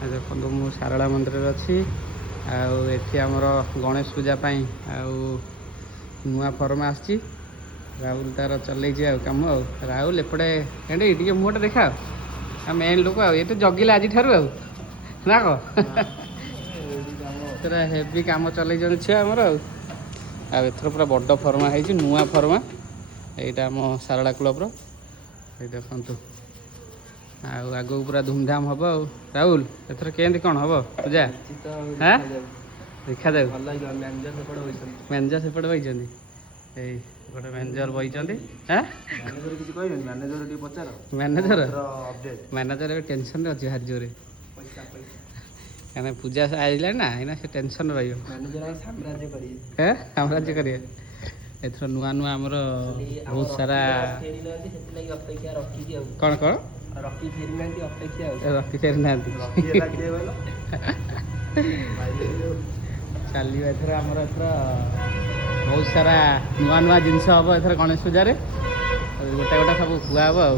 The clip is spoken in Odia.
ଦେଖନ୍ତୁ ମୁଁ ଶାରଳା ମନ୍ଦିରରେ ଅଛି। ଆଉ ଏଠି ଆମର ଗଣେଶ ପୂଜା ପାଇଁ ଆଉ ନୂଆ ଫର୍ମ ଆସିଛି। ରାହୁଲ ତାର ଚଲେଇଛି ଆଉ କାମ। ଆଉ ରାହୁଲ ଏପଟେ ଏଣ୍ଡେ ଟିକେ ମୁହଁଟା ଦେଖା ଆଉ ମେନ୍ ଲୋକ ଆଉ ଏଠି ଜଗିଲା ଆଜିଠାରୁ ଆଉ ନା କହ ସେଟା ହେଭି କାମ ଚଲେଇଛନ୍ତି ଛୁଆ ଆମର। ଆଉ ଏଥର ପୁରା ବଡ଼ ଫର୍ମା ହେଇଛି, ନୂଆ ଫର୍ମା। ଏଇଟା ଆମ ଶାରଳା କ୍ଲବ୍ର। ଏଇ ଦେଖନ୍ତୁ ଆଉ ଆଗକୁ ପୁରା ଧୁମଧାମ ହେବ। ଆଉ ରାହୁଲ ଏଥର କେମିତି କ'ଣ ହେବ ପୂଜା? ହାଁ ଦେଖାଯାଉ। ମ୍ୟାନେଜର ସେପଟେ ବଇଛନ୍ତି। ଏଇ ଗୋଟେ ମ୍ୟାନେଜର ବଇଛନ୍ତି। ହାଁ ମ୍ୟାନେଜର ଏବେ ଟେନସନରେ ଅଛି ଭାରି ଜୋରେ। କାହିଁକିନା ପୂଜା ଆସିଲାଣି ନା, ଏଇନା ସେ ଟେନସନ୍ ରହିବ। ସାମ୍ରାଜ୍ୟ କରିବେ। ଏଥର ନୂଆ ନୂଆ ଆମର ବହୁତ ସାରା କ'ଣ କ'ଣ ରକି ଫେରିନାହାନ୍ତି ଚାଲିବ ଏଥର ଆମର। ଏଥର ବହୁତ ସାରା ନୂଆ ନୂଆ ଜିନିଷ ହେବ ଏଥର ଗଣେଶ ପୂଜାରେ। ଗୋଟେ ଗୋଟେ ସବୁ କୁହା ହେବ ଆଉ।